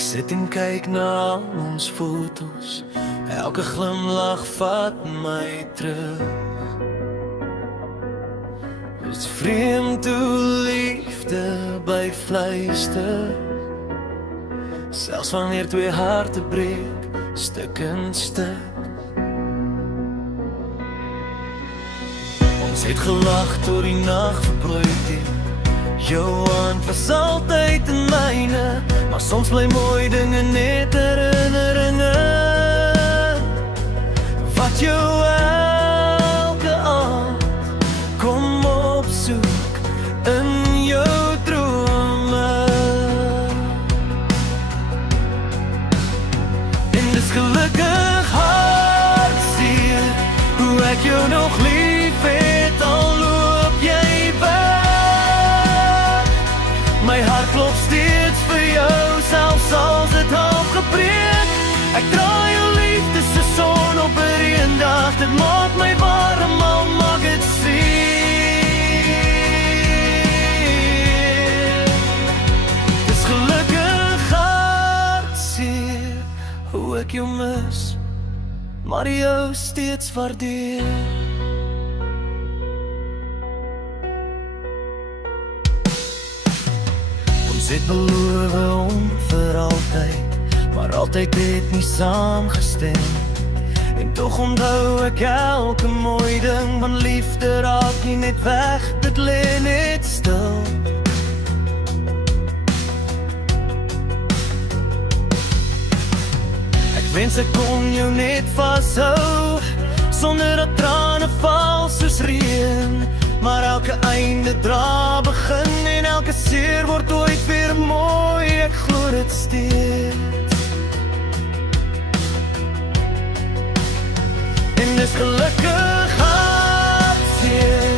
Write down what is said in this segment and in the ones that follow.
Sit en kyk na ons foto's, elke glimlach vat my terug. Dit's vreemd hoe liefde by fluister, selfs wanneer twee harte breek, stuk in stuk. Ons het gelag tot die nag verbroei het. Jou hand was altyd in myne, maar soms bly mooi dinge net herinneringe. Wat jou elke aand kom opsoek in jou drome. En dis gelukkig hartseer, hoe ek jou nog lief het, al loop jy weg. My hart klop steeds vir jou, selfs als het half gebreek. Ek draai jou liefde so son op 'n reendag, dit maak my warm, al maak het seer. Dis gelukkig hartseer, hoe ek jou mis, maar jou steeds waardeer. Ons het beloof om vir altyd, maar altyd het nie saamgestem. En tog onthou ek elke mooi ding, want liefde raak nie net weg, dit lê net stil. Ek wens ek kon jou net vashou, sonder dat trane val soos reën. Maar elke einde dra begin, en elke seer word ooit weer mooi, ek glo dit steeds. En dis gelukkig hartseer,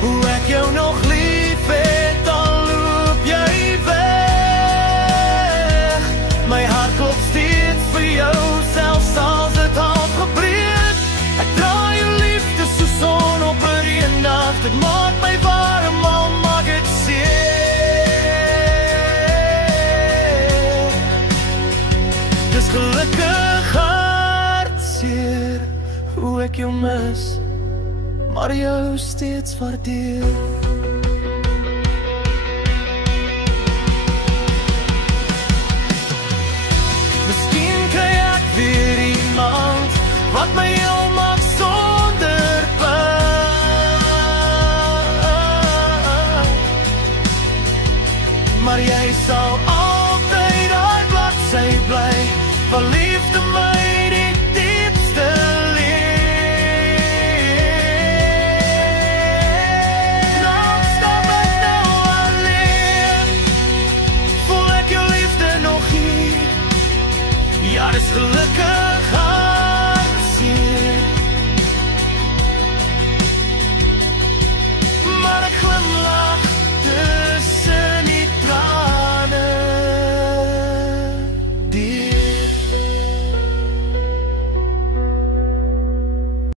hoe ek jou nog lief het, al loop jy weg. My hart klop steeds vir jou, selfs als het half gebreek. Ek draai jou liefde so son op 'n reendag, dit maak my warm, al maak het seer. Dis gelukkig hartseer, hoe ek jou mis, maar jou steeds waardeer. Miskien kry ek weer iemand wat my heel maak sonder pyn, maar jy sal altyd daai bladsy bly, van liefde my die diepste leer. Nou stap ek nou alleen, voel ek jou liefde nog hier. Ja, dis gelukkig